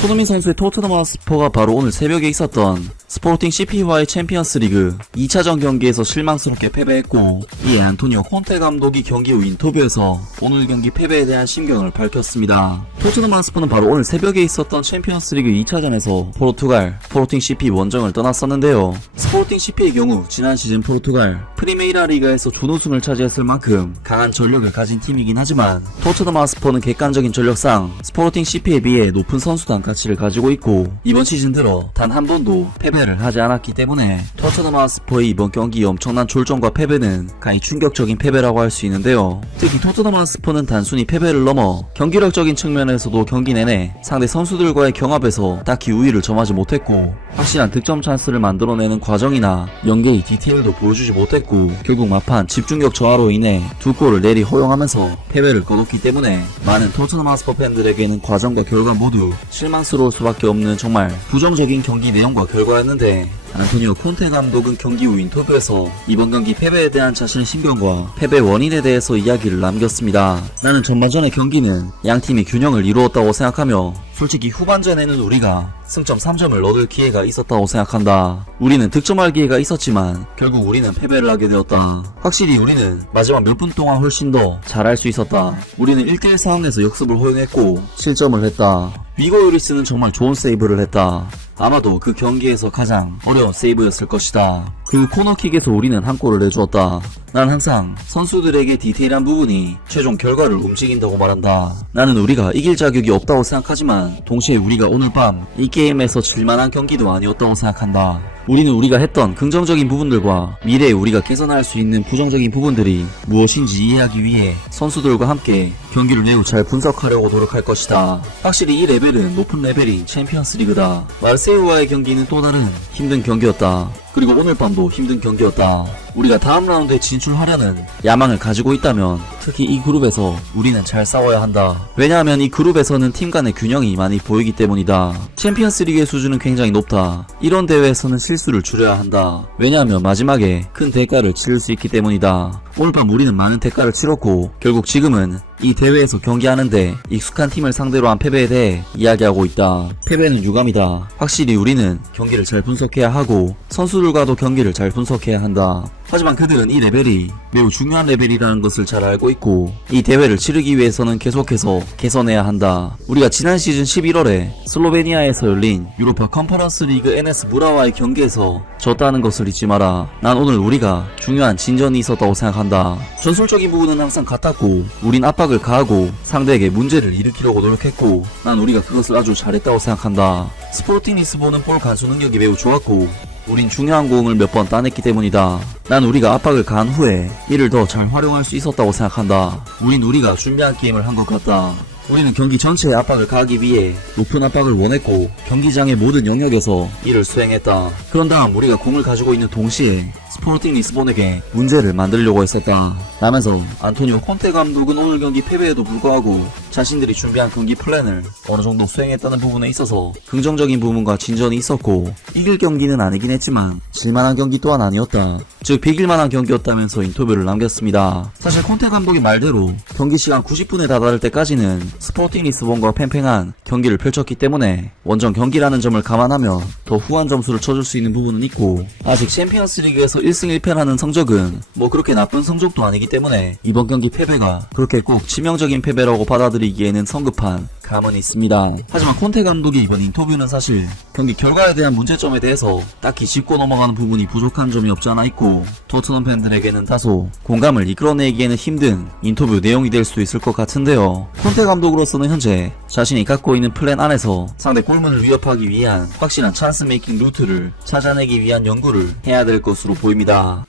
손흥민 선수의 토트넘 핫스퍼가 바로 오늘 새벽에 있었던 스포팅 CP와의 챔피언스 리그 2차전 경기에서 실망스럽게 패배했고, 이에 안토니오 콘테 감독이 경기 후 인터뷰에서 오늘 경기 패배에 대한 심경을 밝혔습니다. 토트넘 핫스퍼는 바로 오늘 새벽에 있었던 챔피언스 리그 2차전에서 포르투갈 스포팅 CP 원정을 떠났었는데요. 스포팅 CP의 경우 지난 시즌 포르투갈 프리메이라 리가에서 준우승을 차지했을 만큼 강한 전력을 가진 팀이긴 하지만, 토트넘 핫스퍼는 객관적인 전력상 스포팅 CP에 비해 높은 선수단 가치를 가지고 있고, 이번 시즌 들어 단 한 번도 패배를 하지 않았기 때문에 토트넘 핫스퍼의 이번 경기 엄청난 졸전과 패배는 가히 충격적인 패배라고 할 수 있는데요. 특히 토트넘 핫스퍼는 단순히 패배를 넘어 경기력적인 측면에서도 경기 내내 상대 선수들과의 경합에서 딱히 우위를 점하지 못했고, 확실한 득점 찬스를 만들어내는 과정이나 연계의 디테일도 보여주지 못했고, 결국 막판 집중력 저하로 인해 두 골을 내리 허용하면서 패배를 거뒀기 때문에 많은 토트넘 핫스퍼 팬들에게는 과정과 결과 모두 실망스러울 수밖에 없는 정말 부정적인 경기 내용과 결과였는데, 안토니오 콘테 감독은 경기 후 인터뷰에서 이번 경기 패배에 대한 자신의 심경과 패배 원인에 대해서 이야기를 남겼습니다. 나는 전반전의 경기는 양팀이 균형을 이루었다고 생각하며, 솔직히 후반전에는 우리가 승점 3점을 얻을 기회가 있었다고 생각한다. 우리는 득점할 기회가 있었지만 결국 우리는 패배를 하게 되었다. 확실히 우리는 마지막 몇 분 동안 훨씬 더 잘할 수 있었다. 우리는 1대1 상황에서 역습을 허용했고 실점을 했다. 위고 요리스는 정말 좋은 세이브를 했다. 아마도 그 경기에서 가장 어려운 세이브였을 것이다. 그 코너킥에서 우리는 한 골을 내주었다. 난 항상 선수들에게 디테일한 부분이 최종 결과를 움직인다고 말한다. 나는 우리가 이길 자격이 없다고 생각하지만 동시에 우리가 오늘 밤 이 게임에서 질만한 경기도 아니었다고 생각한다. 우리는 우리가 했던 긍정적인 부분들과 미래에 우리가 개선할 수 있는 부정적인 부분들이 무엇인지 이해하기 위해 선수들과 함께 경기를 매우 잘 분석하려고 노력할 것이다. 확실히 이 레벨은 높은 레벨인 챔피언스 리그다. 마르세유와의 경기는 또 다른 힘든 경기였다. 그리고 오늘 밤도 힘든 경기였다. 우리가 다음 라운드에 진출하려는 야망을 가지고 있다면 특히 이 그룹에서 우리는 잘 싸워야 한다. 왜냐하면 이 그룹에서는 팀 간의 균형이 많이 보이기 때문이다. 챔피언스 리그의 수준은 굉장히 높다. 이런 대회에서는 실수를 줄여야 한다. 왜냐하면 마지막에 큰 대가를 치를 수 있기 때문이다. 오늘 밤 우리는 많은 대가를 치렀고, 결국 지금은 이 대회에서 경기하는데 익숙한 팀을 상대로 한 패배에 대해 이야기하고 있다. 패배는 유감이다. 확실히 우리는 경기를 잘 분석해야 하고 선수들과도 경기를 잘 분석해야 한다. 하지만 그들은 이 레벨이 매우 중요한 레벨이라는 것을 잘 알고 있고, 이 대회를 치르기 위해서는 계속해서 개선해야 한다. 우리가 지난 시즌 11월에 슬로베니아에서 열린 유로파 컨퍼런스 리그 NS 무라와의 경기에서 졌다는 것을 잊지 마라. 난 오늘 우리가 중요한 진전이 있었다고 생각한다. 전술적인 부분은 항상 같았고, 우린 압박을 가하고 상대에게 문제를 일으키려고 노력했고, 난 우리가 그것을 아주 잘했다고 생각한다. 스포팅 리스본은 볼 간수 능력이 매우 좋았고, 우린 중요한 공을 몇 번 따냈기 때문이다. 난 우리가 압박을 가한 후에 이를 더 잘 활용할 수 있었다고 생각한다. 우린 우리가 준비한 게임을 한 것 같다. 우리는 경기 전체에 압박을 가하기 위해 높은 압박을 원했고 경기장의 모든 영역에서 이를 수행했다. 그런 다음 우리가 공을 가지고 있는 동시에 스포팅 리스본에게 문제를 만들려고 했었다. 라면서 안토니오 콘테 감독은 오늘 경기 패배에도 불구하고 자신들이 준비한 경기 플랜을 어느 정도 수행했다는 부분에 있어서 긍정적인 부분과 진전이 있었고, 이길 경기는 아니긴 했지만 질만한 경기 또한 아니었다. 즉 비길만한 경기였다면서 인터뷰를 남겼습니다. 사실 콘테 감독의 말대로 경기 시간 90분에 다다를 때까지는 스포팅 리스본과 팽팽한 경기를 펼쳤기 때문에 원정 경기라는 점을 감안하면 더 후한 점수를 쳐줄 수 있는 부분은 있고, 아직 챔피언스 리그에서 1승 1패라는 성적은 뭐 그렇게 나쁜 성적도 아니기 때문에 이번 경기 패배가 그렇게 꼭 치명적인 패배라고 받아들이기에는 성급한 감은 있습니다. 하지만 콘테 감독의 이번 인터뷰는 사실 경기 결과에 대한 문제점에 대해서 딱히 짚고 넘어가는 부분이 부족한 점이 없지 않아 있고, 토트넘 팬들에게는 다소 공감을 이끌어내기에는 힘든 인터뷰 내용이 될 수 있을 것 같은데요. 콘테 감독으로서는 현재 자신이 갖고 있는 플랜 안에서 상대 골문을 위협하기 위한 확실한 찬스 메이킹 루트를 찾아내기 위한 연구를 해야 될 것으로 보입니다.